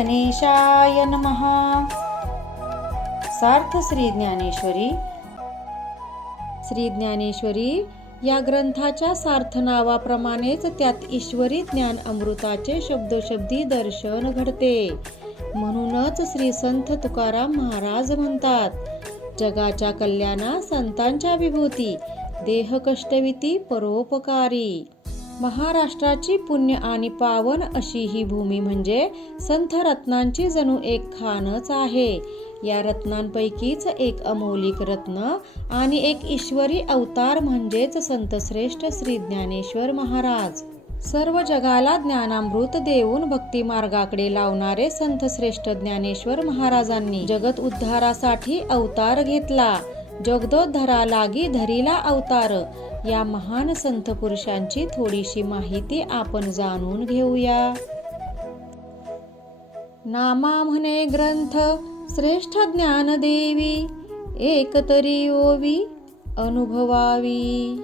गणेशाय नमः. सार्थ श्री ज्ञानेश्वरी. श्री ज्ञानेश्वरी या ग्रंथाच्या सार्थ नावाप्रमाणेच त्यात ईश्वरी ज्ञान अमृताचे शब्दोशब्दी दर्शन घडते. म्हणूनच श्री संत तुकाराम महाराज म्हणतात, जगाच्या कल्याणा संतांच्या विभूती, देह कष्टविती परोपकारी. महाराष्ट्राची पुण्य आणि पावन अशी ही भूमी म्हणजे संत रत्नांची जणू एक खानच आहे. या रत्नांपैकीच एक अमौलिक रत्न आणि एक ईश्वरी अवतार म्हणजेच संतश्रेष्ठ श्री ज्ञानेश्वर महाराज. सर्व जगाला ज्ञानामृत देऊन भक्ती मार्गाकडे लावणारे संतश्रेष्ठ ज्ञानेश्वर महाराजांनी जगत उद्धारासाठी अवतार घेतला. जगदोद्धारा लागी धरिला अवतार. या महान संत पुरुषांची थोडीशी माहिती आपण जाणून घेऊया. नामा म्हणे ग्रंथ श्रेष्ठ ज्ञानदेवी, एक तरी ओवी अनुभवावी.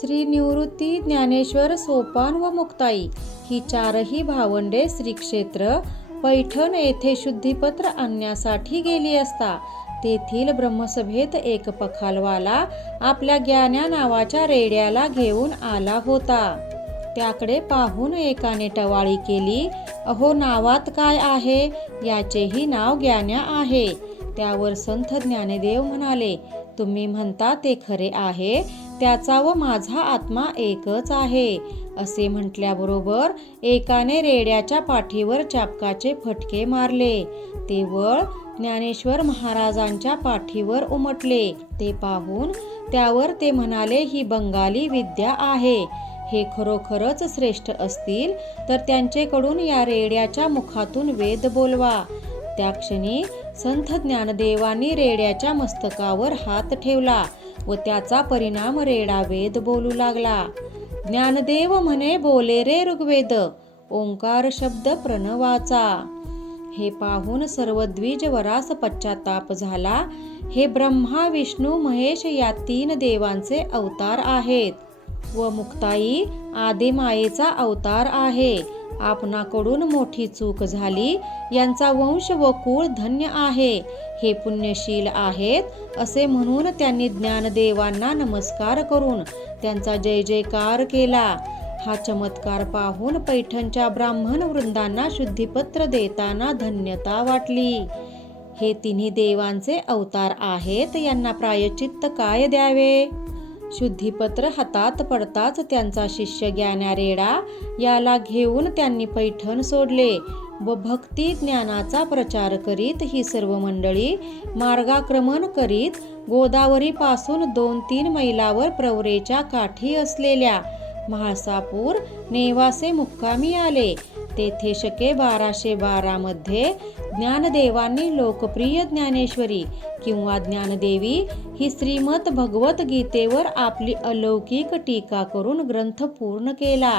श्री निवृत्ती, ज्ञानेश्वर, सोपान व मुक्ताई ही चारही भावंडे श्री क्षेत्र पैठण येथे शुद्धीपत्र आणण्यासाठी गेली असता तेथील ब्रह्मसभेत एक पखालवाला आपल्या ग्यान्या नावाच्या रेड्याला घेऊन आला होता. त्याकडे पाहून एकाने टवाळी केली, अहो नावात काय आहे, याचेही नाव ग्यान्या आहे. त्यावर संत ज्ञानदेव म्हणाले, तुम्ही म्हणता ते खरे आहे, त्याचा व माझा आत्मा एकच आहे. असे म्हटल्याबरोबर एकाने रेड्याच्या पाठीवर चाबकाचे फटके मारले. ते वळ ज्ञानेश्वर महाराजांच्या पाठीवर उमटले. ते पाहून त्यावर ते म्हणाले, ही बंगाली विद्या आहे. हे खरोखरच श्रेष्ठ असतील तर त्यांचेकडून या रेड्याच्या मुखातून वेद बोलवा. त्या क्षणी संत ज्ञानदेवांनी रेड्याच्या मस्तकावर हात ठेवला व त्याचा परिणाम रेडा वेद बोलू लागला. ज्ञानदेव म्हणे, बोले रे ऋग्वेद, ओंकार शब्द प्रणवाचा. हे पाहून सर्व द्विजवरास पश्चाताप झाला. हे ब्रह्मा, विष्णू, महेश या तीन देवांचे अवतार आहेत व मुक्ताई आदिमायेचा अवतार आहे. आपणाकडून मोठी चूक झाली. यांचा वंश व कुळ धन्य आहे. हे पुण्यशील आहेत असे म्हणून त्यांनी ज्ञानदेवांना नमस्कार करून त्यांचा जय जयकार केला. हा चमत्कार पाहून पैठणच्या ब्राह्मण वृंदांना शुद्धीपत्र देताना धन्यता वाटली. हे तिन्ही देवांचे अवतार आहेत, यांना प्रायश्चित्त काय द्यावे? शुद्धीपत्र हातात पडताच त्यांचा शिष्य ग्यान्या रेडा याला घेऊन त्यांनी पैठण सोडले व भक्ती ज्ञानाचा प्रचार करीत ही सर्व मंडळी मार्गाक्रमण करीत गोदावरी पासून 2-3 मैलावर प्रवरेच्या काठी असलेल्या म्हाळसापूर नेवासे मुक्कामी आले. तेथे शके 1212 मध्ये ज्ञानदेवांनी लोकप्रिय ज्ञानेश्वरी किंवा ज्ञानदेवी ही श्रीमद भगवत गीतेवर आपली अलौकिक टीका करून ग्रंथ पूर्ण केला.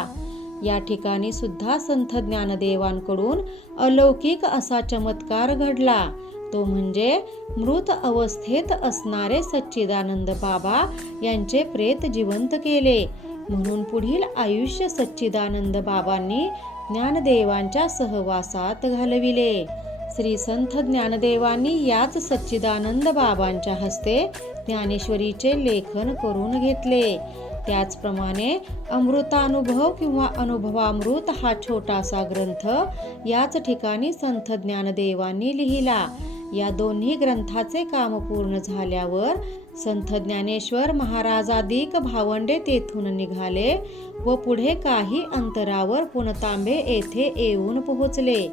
या ठिकाणी सुद्धा संत ज्ञानदेवांकडून अलौकिक असा चमत्कार घडला. तो म्हणजे मृत अवस्थेत असणारे सच्चिदानंद बाबा यांचे प्रेत जिवंत केले. म्हणून पुढील आयुष्य सच्चिदानंद बाबांनी ज्ञानदेवांच्या सहवासात घालविले. श्री संत ज्ञानदेवांनी याच सच्चिदानंद बाबांच्या हस्ते ज्ञानेश्वरीचे लेखन करून घेतले. त्याचप्रमाणे अमृतानुभव किंवा अनुभवामृत हा छोटासा ग्रंथ याच ठिकाणी संत ज्ञानदेवांनी लिहिला. या दोन्ही ग्रंथाचे काम पूर्ण झाल्यावर संत ज्ञानेश्वर महाराजाधिक भावंडे तेथून निघाले व पुढे काही अंतरावर पुणतांबे येथे येऊन पोहोचले.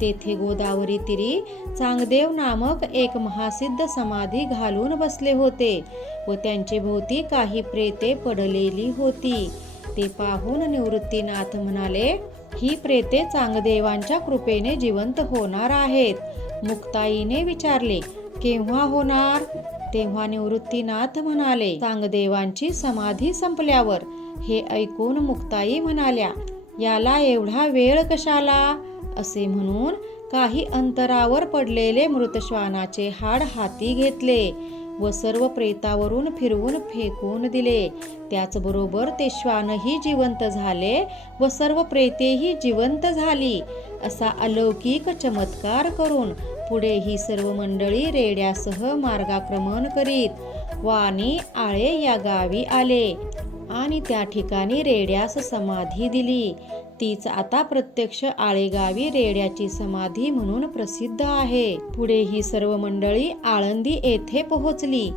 तेथे गोदावरी तीरी चांगदेव नामक एक महासिद्ध समाधी घालून बसले होते व त्यांचे भोवती काही प्रेते पडलेली होती. ते पाहून निवृत्तीनाथ म्हणाले, ही प्रेते चांगदेवांच्या कृपेने जिवंत होणार आहेत. मुक्ताईने विचारले, केव्हा होणार? तेव्हा निवृत्तीनाथ म्हणाले, चांगदेवांची समाधी संपल्यावर. हे ऐकून मुक्ताई म्हणाल्या, याला एवढा वेळ कशाला? असे म्हणून काही अंतरावर पडलेले मृत श्वानाचे हाड हाती घेतले व सर्व प्रेतावरून फिरवून फेकून दिले. त्याचबरोबर ते श्वानही जिवंत झाले व सर्व प्रेतेही जिवंत झाली. असा अलौकिक चमत्कार करून पुढे ही सर्व मंडळी रेड्यासह मार्गाक्रमण करीत वाणी आळे या गावी आले आणि त्या ठिकाणी रेड्यास समाधी दिली. तीच आता प्रत्यक्ष आळेगावी रेड्याची समाधी म्हणून प्रसिद्ध आहे. पुढे ही सर्व मंडळी आळंदी येथे पोहोचली.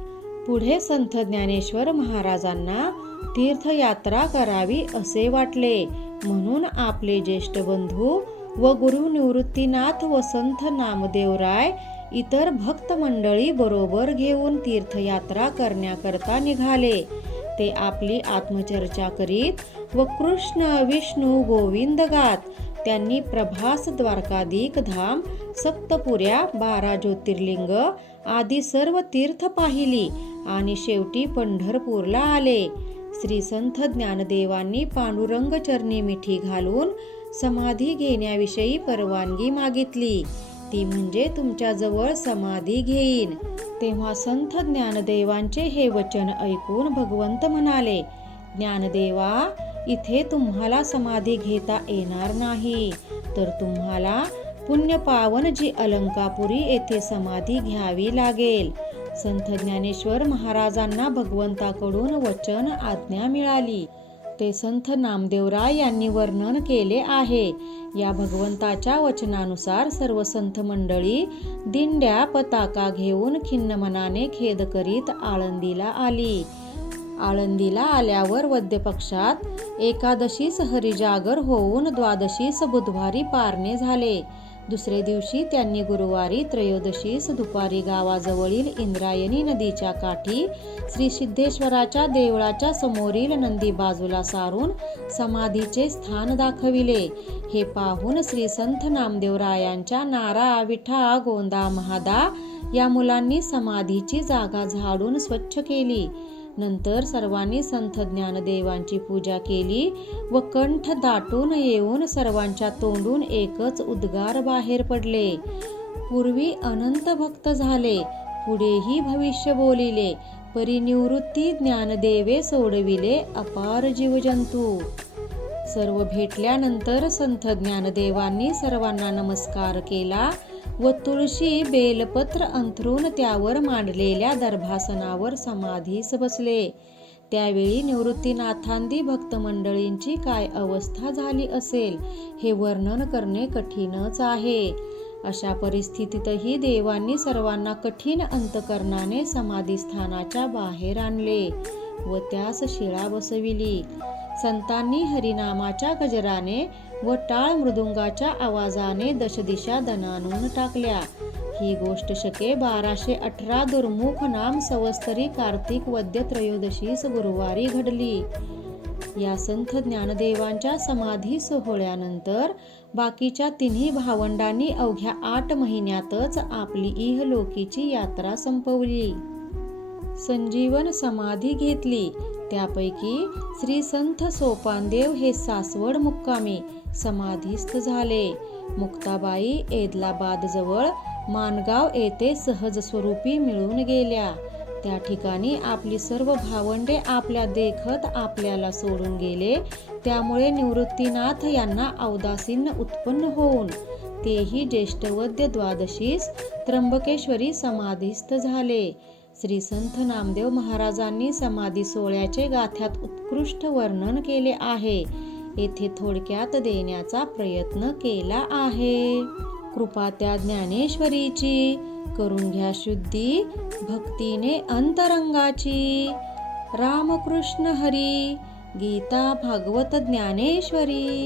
पुढे संत ज्ञानेश्वर महाराजांना तीर्थयात्रा करावी असे वाटले, म्हणून आपले ज्येष्ठ बंधू व गुरु निवृत्तीनाथ व संत नामदेवराय इतर भक्त मंडळी बरोबर घेऊन तीर्थयात्रा करण्याकरता निघाले. ते आपली आत्मचर्चा करीत व कृष्ण विष्णू गोविंद गात त्यांनी प्रभास, द्वारकाधिक धाम, सप्तपुऱ्या, 12 ज्योतिर्लिंग आदी सर्व तीर्थ पाहिली आणि शेवटी पंढरपूरला आले. श्री संत ज्ञानदेवांनी पांडुरंग चरणी मिठी घालून समाधी घेण्याविषयी परवानगी मागितली. ती म्हणजे तुमच्याजवळ समाधी घेईन. तेव्हा संत ज्ञानदेवांचे हे वचन ऐकून भगवंत म्हणाले, ज्ञानदेवा, इथे तुम्हाला समाधी घेता येणार नाही, तर तुम्हाला पुण्यपावन जी अलंकापुरी येथे समाधी घ्यावी लागेल. संत ज्ञानेश्वर महाराजांना भगवंताकडून वचन आज्ञा मिळाली. ते संत नामदेवराय यांनी वर्णन केले आहे. या भगवंताच्या वचनानुसार सर्व संत मंडळी दिंड्या पताका घेऊन खिन्न मनाने खेद करीत आळंदीला आली. आळंदीला आल्यावर वद्य पक्षात एकादशीस हरिजागर होऊन द्वादशीस बुधवारी पारणे झाले. दुसरे दिवशी त्यांनी गुरुवारी त्रयोदशीस दुपारी गावाजवळील इंद्रायणी नदीच्या काठी श्री सिद्धेश्वराच्या देवळाच्या समोरील नंदी बाजूला सारून समाधीचे स्थान दाखविले. हे पाहून श्री संत नामदेवरायांच्या नारा, विठा, गोंदा, महादा या मुलांनी समाधीची जागा झाडून स्वच्छ केली. नंतर सर्वांनी संत ज्ञानदेवांची पूजा केली व कंठ दाटून येऊन सर्वांच्या तोंडून एकच उद्गार बाहेर पडले, पूर्वी अनंत भक्त झाले, पुढेही भविष्य बोलिले, परिनिवृत्ती ज्ञानदेवे सोडविले अपार जीवजंतू. सर्व भेटल्यानंतर संत ज्ञानदेवांनी सर्वांना नमस्कार केला व तुळशी बेलपत्र अंथरून त्यावर मांडलेल्या दर्भासनावर समाधीस बसले. त्यावेळी निवृत्तीनाथांदी भक्त मंडळींची काय अवस्था झाली असेल हे वर्णन करणे कठीणच आहे. अशा परिस्थितीतही देवांनी सर्वांना कठीण अंतकरणाने समाधीस्थानाच्या बाहेर आणले व त्यास शिळा बसविली. संतांनी हरिनामाच्या गजराने व टाळ मृदुंगाच्या आवाजाने दशदिशा दणाणून टाकल्या. ही गोष्ट शके 1218 दुर्मुख नाम संवत्सरी कार्तिक वद्य त्रयोदशीस गुरुवारी घडली. या संत ज्ञानदेवांच्या समाधी सोहळ्यानंतर बाकीच्या तिन्ही भावंडांनी अवघ्या 8 महिन्यातच आपली इहलोकीची यात्रा संपवली. संजीवन समाधी घेतली. त्यापैकी श्री संत सोपानदेव हे सासवड मुक्कामी समाधीस्थ झाले. मुक्ताबाई एदलाबाद जवळ मानगाव येथे सहज स्वरूपी मिळून गेल्या. त्या ठिकाणी आपली सर्व भावंडे आपल्या देखत आपल्याला सोडून गेले. त्यामुळे निवृत्तीनाथ यांना औदासीन्य उत्पन्न होऊन तेही ज्येष्ठवद्य द्वादशीस त्र्यंबकेश्वरी समाधीस्थ झाले. श्री संत नामदेव महाराजांनी समाधी सोहळ्याचे गाथ्यात उत्कृष्ट वर्णन केले आहे. येथे थोडक्यात देण्याचा प्रयत्न केला आहे. कृपा त्या ज्ञानेश्वरीची, करून घ्या शुद्धी भक्तीने अंतरंगाची. रामकृष्ण हरी. गीता भागवत ज्ञानेश्वरी.